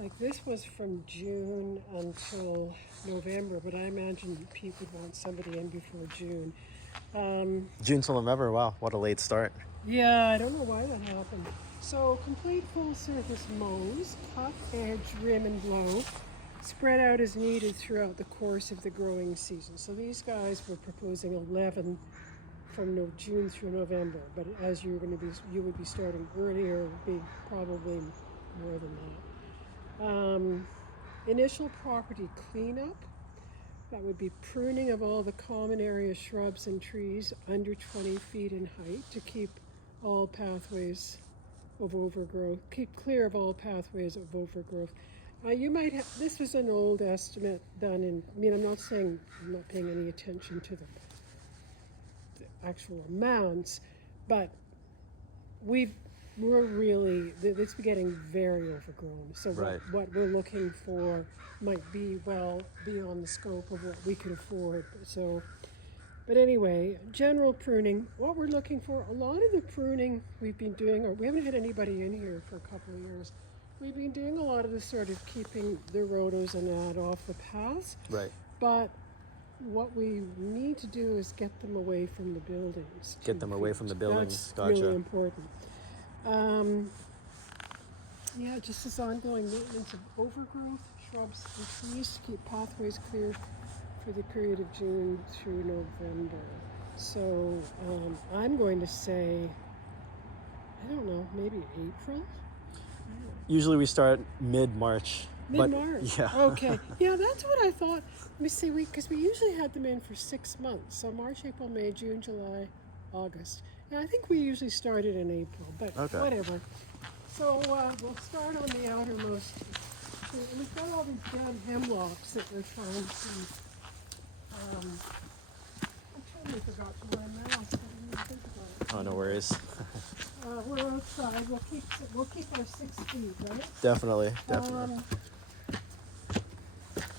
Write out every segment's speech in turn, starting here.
Like this was from June until November, but I imagine Pete would want somebody in before June. June till November. Wow, what a late start. Yeah, I don't know why that happened. So complete full surface mows, cut, edge, rim, and blow, spread out as needed throughout the course of the growing season. So these guys were proposing 11 from June through November, but as you're going to be, you would be starting earlier, be probably more than that. Initial property cleanup. That would be pruning of all the common area shrubs and trees under 20 feet in height to keep all pathways of overgrowth, keep clear of all pathways of overgrowth. You might have, this was an old estimate done in, I mean, I'm not saying, I'm not paying any attention to the actual amounts, but we're really, it's getting very overgrown. So Right. what we're looking for might be well beyond the scope of what we could afford. So, but anyway, general pruning, what we're looking for, a lot of the pruning we've been doing, or we haven't had anybody in here for a couple of years, we've been doing a lot of the sort of keeping the rhodos and that off the paths. Right. But what we need to do is get them away from the buildings. Get them away from the buildings. That's Gotcha. really important. Yeah, just this ongoing maintenance of overgrowth, shrubs and trees to keep pathways clear for the period of June through November. So I'm going to say, I don't know, maybe April? Usually we start mid-March. Mid-March. Yeah. Okay. Yeah, that's what I thought. Let me see, because we usually had them in for 6 months. So March, April, May, June, July, August. Yeah, I think we usually started in April, but whatever. So we'll start on the outermost. We've got all these dead hemlocks that we're trying to. I totally forgot to wear a mask. I didn't even think about it. Oh, no worries. We're outside. We'll keep our 6 feet, right? Definitely.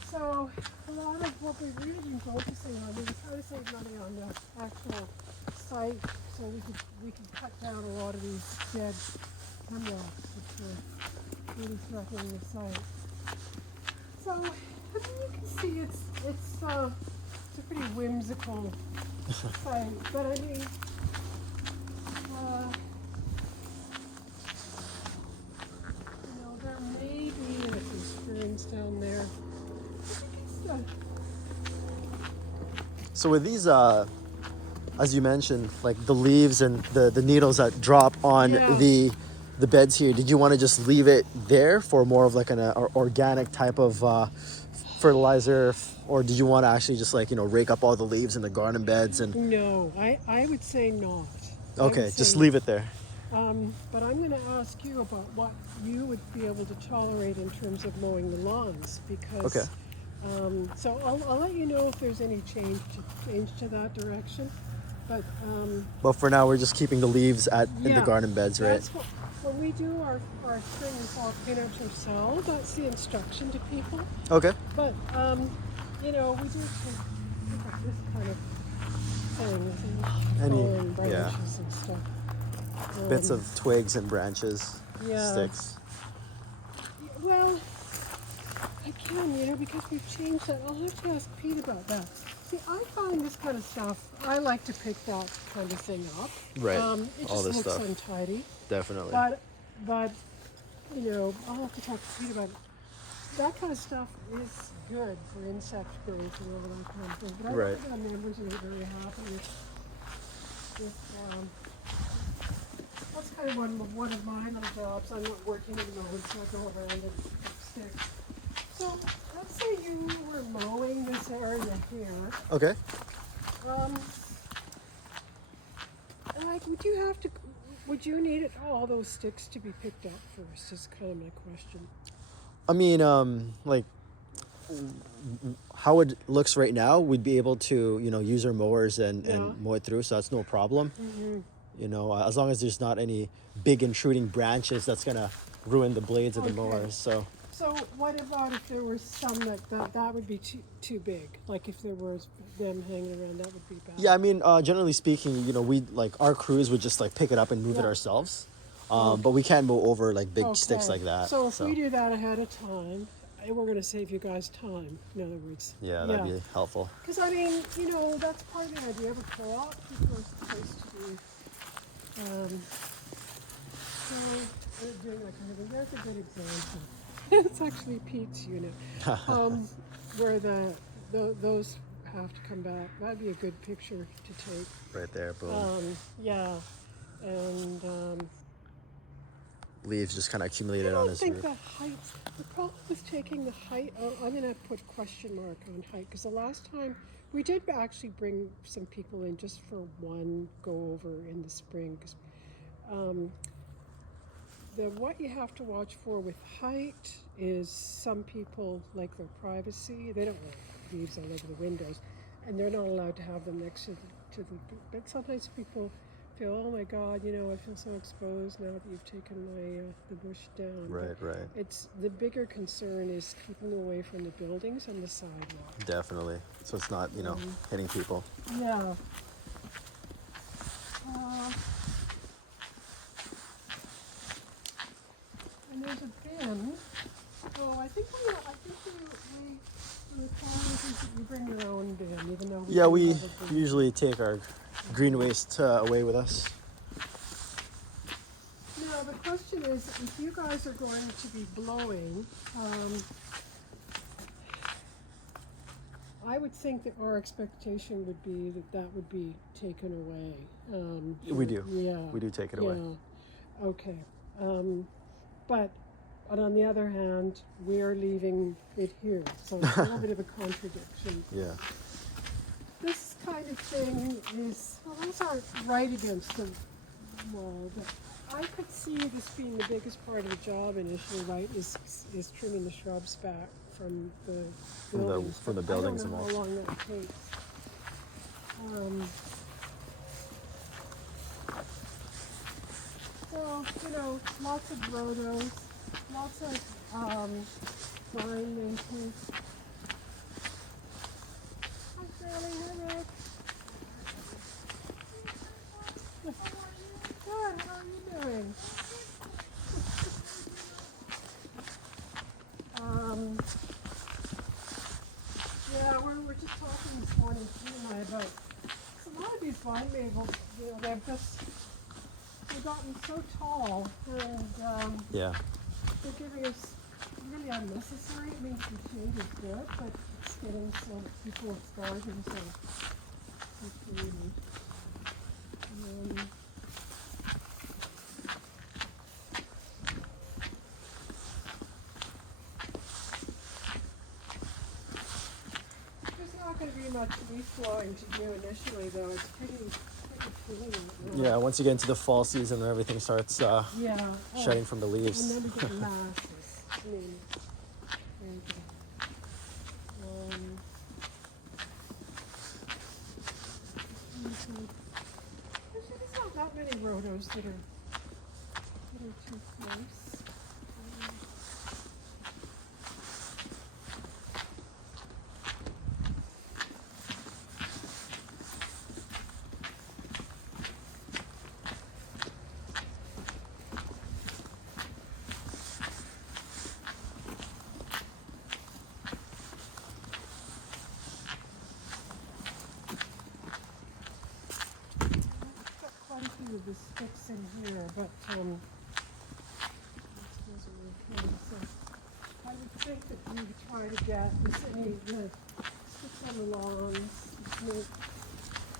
So a lot of what we've really been focusing on, we were trying to save money on the actual site, so we could cut down a lot of these dead hemlocks, which were really threatening the site. So, I mean, you can see it's a pretty whimsical site, but I mean, there may be a few springs down there. So with these, as you mentioned, like the leaves and the needles that drop on the beds here, did you want to just leave it there for more of like an organic type of fertilizer, or did you want to actually just rake up all the leaves in the garden beds? And no, I would say not. Okay, just leave it there. But I'm going to ask you about what you would be able to tolerate in terms of mowing the lawns, because so I'll let you know if there's any change to that direction. But for now, we're just keeping the leaves in the garden beds, right? When we do our spring and fall cleanups ourselves, that's the instruction to people. Okay. But we do this kind of thing, fallen branches and stuff. Bits of twigs and branches, sticks. Well, I can, because we've changed that. I'll have to ask Pete about that. See, I find this kind of stuff, I like to pick that kind of thing up. Right. It just looks untidy. Definitely. But I'll have to talk to Pete about it. That kind of stuff is good for insect growth and all that kind of thing. But I don't think our members are very happy with that's kind of one of my little jobs. I'm not working at the moment, so I go around and sticks. So let's say you were mowing this area here. Okay. Would you need all those sticks to be picked up first? Is kind of my question. I mean, how it looks right now, we'd be able to, use our mowers and mow it through, so that's no problem. Mm-hmm. As long as there's not any big intruding branches that's gonna ruin the blades of the mowers. So what about if there were some that would be too big? Like if there was them hanging around, that would be bad. Yeah, I mean, generally speaking, we our crews would just pick it up and move it ourselves. But we can mow over like big sticks Okay. like that. So if we do that ahead of time, we're going to save you guys time. In other words. Yeah, that'd be helpful. Because I mean, that's part of the idea of a co-op. People are supposed to be. So we're doing like there's a good example. It's actually Pete's unit, where those have to come back. That'd be a good picture to take. Right there, boom. Yeah, and Leaves just kind of I accumulated on don't his think roof. the height. The problem with taking the height. Oh, I'm gonna put question mark on height because the last time we did actually bring some people in just for one go over in the spring. 'Cause, what you have to watch for with height is some people like their privacy. They don't want leaves all over the windows, and they're not allowed to have them next to the. But sometimes people feel, oh my God, I feel so exposed now that you've taken my the bush down. Right, But right. It's the bigger concern is keeping away from the buildings and the sidewalk. Definitely. So it's not, hitting people. Yeah. And there's a bin. Oh, I think the requirement is that you bring your own bin, even though Yeah, do we have a bin. usually take our green waste away with us. Now, the question is, if you guys are going to be blowing, I would think that our expectation would be that would be taken away. We do. Yeah. We do take it away. Yeah. Okay. But on the other hand, we're leaving it here, so it's a little bit of a contradiction. Yeah. This kind of thing is, well, those aren't right against the wall, but I could see this being the biggest part of the job initially, right, is trimming the shrubs back from the buildings. From the buildings I don't know and how long that takes. So, lots of rhodos, lots of vine maintenance. Hi, Sally. Hi, Rick. Good. How are you doing? Yeah, we're just talking this morning, Sue and I, about a lot of these vine maples. They've gotten so tall, and Yeah. they're giving us really unnecessary. It means the shade is good, but it's getting so that people with gardens are creating. There's not going to be much leaf blowing to do initially, though. It's pretty clean. Yeah, once you get into the fall season, everything starts shedding from the leaves. And then we get masses. I mean, there you go. There's not that many rhodos that are too close. Quite a few of the sticks in here, but those are okay. So I would think that we would try to get the sticks on the lawns,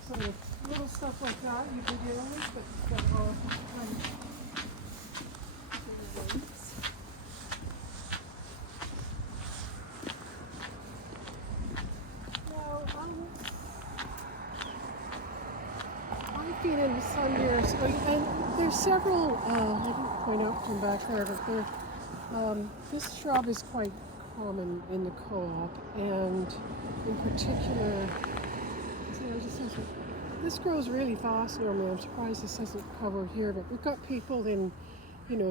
sort of little stuff like that you could deal with, but all kind of weights. Now, I've been in the sun here, and there's several, I didn't point out from back there, but this shrub is quite common in the co-op, and in particular, this grows really fast normally. I'm surprised this isn't covered here, but we've got people in,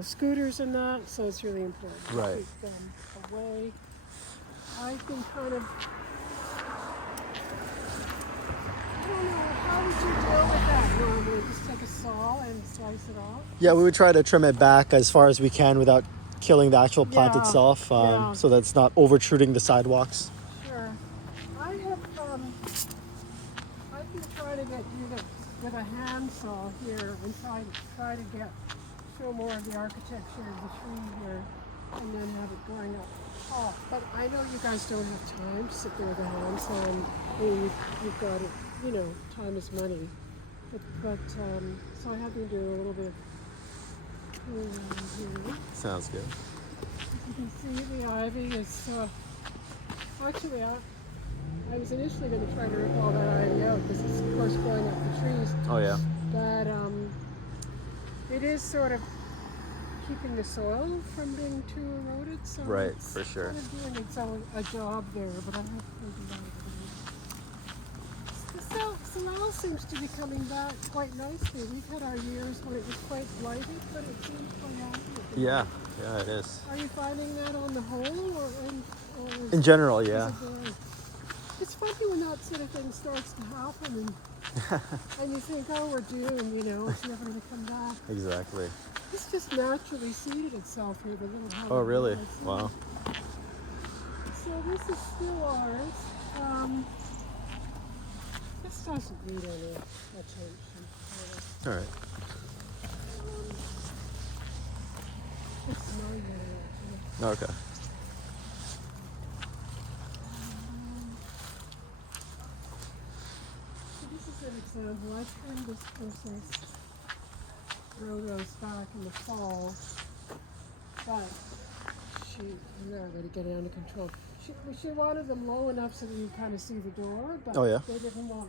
scooters and that, so it's really important to keep them away. I've been kind of don't know. How would you deal with that normally? Just take a saw and slice it off? Yeah, we would try to trim it back as far as we can without killing the actual plant Yeah, itself, yeah. so that it's not overtruding the sidewalks. Sure. I have I've been trying to get you to with a handsaw here and try to get show more of the architecture of the tree here and then have it going up top. But I know you guys don't have time to sit there with a handsaw and you've got it, you know, time is money. But so I have been doing a little bit here. Sounds good. You can see the ivy is actually I was initially going to try to rip all that ivy out because it's of course growing up the trees. Oh yeah. But it is sort of keeping the soil from being too eroded. So Right, it's for sure. kind of doing its own a job there, but I have to figure that out. The Salal seems to be coming back quite nicely. We've had our years when it was quite blighted, but it seems quite happy. Yeah, it is. Are you finding that on the whole, or In general, is yeah. it very- It's funny when that sort of thing starts to happen, and you think, oh, we're doomed, you know, it's never going to come back. Exactly. This just naturally seeded itself here, the little house. Oh, really? Wow. So this is still ours. This doesn't need any attention. All right. It's mine now, actually. Okay. So this is an example. I trimmed this process rhodos back in the fall, but now I gotta get it under control. She wanted them low enough so that you kind of see the door, but Oh, yeah? she didn't want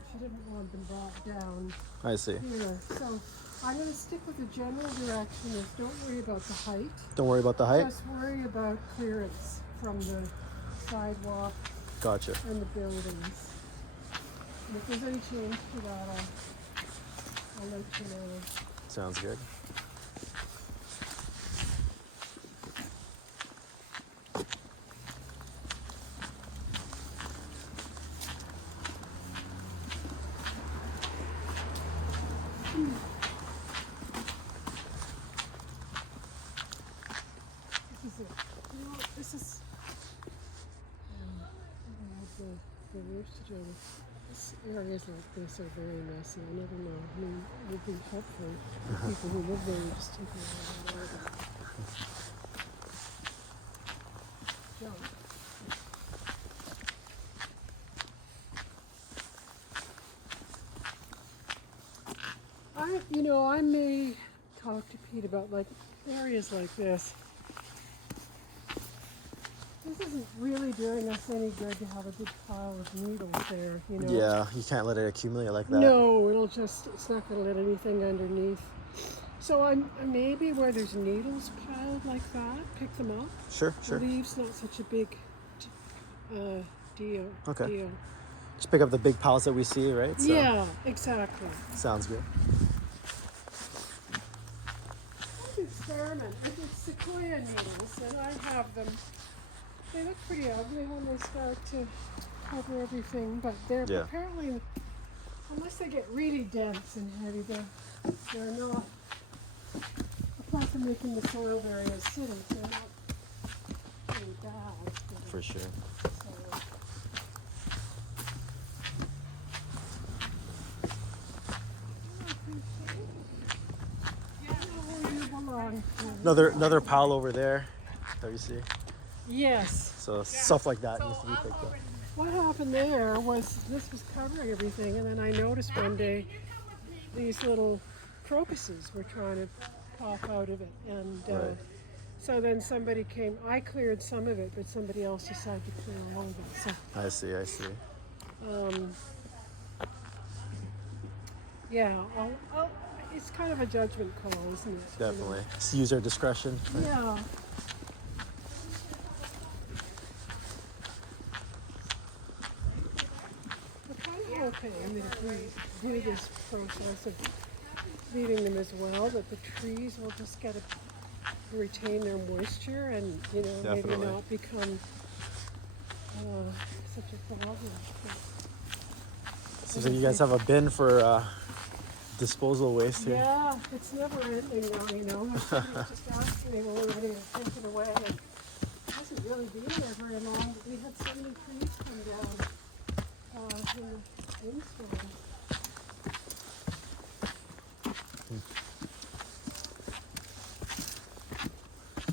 them brought down I see. here. So I'm going to stick with the general direction is don't worry about the height. Don't worry about the height. Just worry about clearance from the sidewalk Gotcha. and the buildings. And if there's any change to that, I'll let you know. Sounds good. This is it. You know, this is the worst to do. This areas like this are very messy. I never know. I mean, it would be helpful for people who live there and just take all that out. Junk. I may talk to Pete about like areas like this. This isn't really doing us any good to have a big pile of needles there, you know. Yeah, you can't let it accumulate like that. No, it's not going to let anything underneath. So I'm maybe where there's needles piled like that, pick them up. Sure. The leaves not such a big deal. Okay. Deal. Just pick up the big piles that we see, right? So, Yeah, exactly. sounds good. Experiment. If it's sequoia needles, and I have them. They look pretty ugly when they start to cover everything, but they're apparently, unless they get really dense and heavy, they're not. Apart from making the soil very acidic, they're not really bad. For sure. So, Another pile over there that you see. yes. So stuff like that needs to be picked up. What happened there was this was covering everything, and then I noticed one day these little crocuses were trying to pop out of it, and Right. so then somebody came. I cleared some of it, but somebody else decided to clear all of it. So I see. yeah, it's kind of a judgment call, isn't it? Definitely. Just use our discretion. Right? Yeah. We're kind of hoping that if we do this process of leaving them as well, that the trees will just get retain their moisture and maybe Definitely. not become such a problem. Seems like you guys have a bin for disposal waste here. Yeah, it's never ending now, you know. Somebody's just asking me, well, we're ready to take it away. And it hasn't really been there very long, but we had so many trees come down in the windstorm.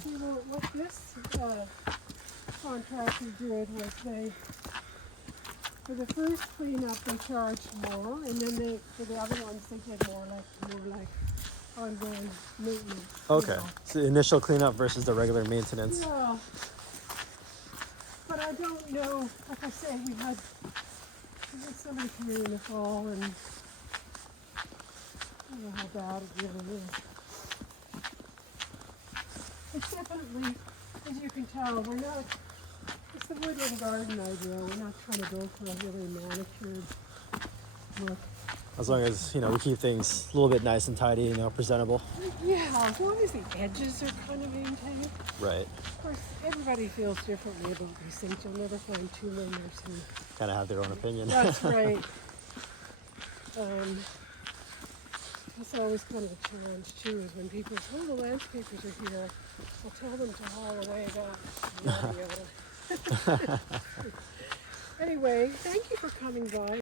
See, well, what this contractor did was for the first cleanup they charged more, and then for the other ones they did more like ongoing maintenance. Okay. You know. So the initial cleanup versus the regular maintenance. Yeah, but I don't know. Like I say, we had somebody come in the fall, and I don't know how bad it really is. It's definitely, as you can tell, we're not. It's the woodland garden idea. We're not trying to go for a really manicured look. As long as, you know, we keep things a little bit nice and tidy, you know, presentable. Yeah, as long as the edges are kind of maintained. Right. Of course, everybody feels differently about these things. You'll never find two members who. Kind of have their own opinion. That's right. That's always kind of a challenge too, is when people say, oh, the landscapers are here, I'll tell them to haul away that. Yada, yada. Anyway, thank you for coming by.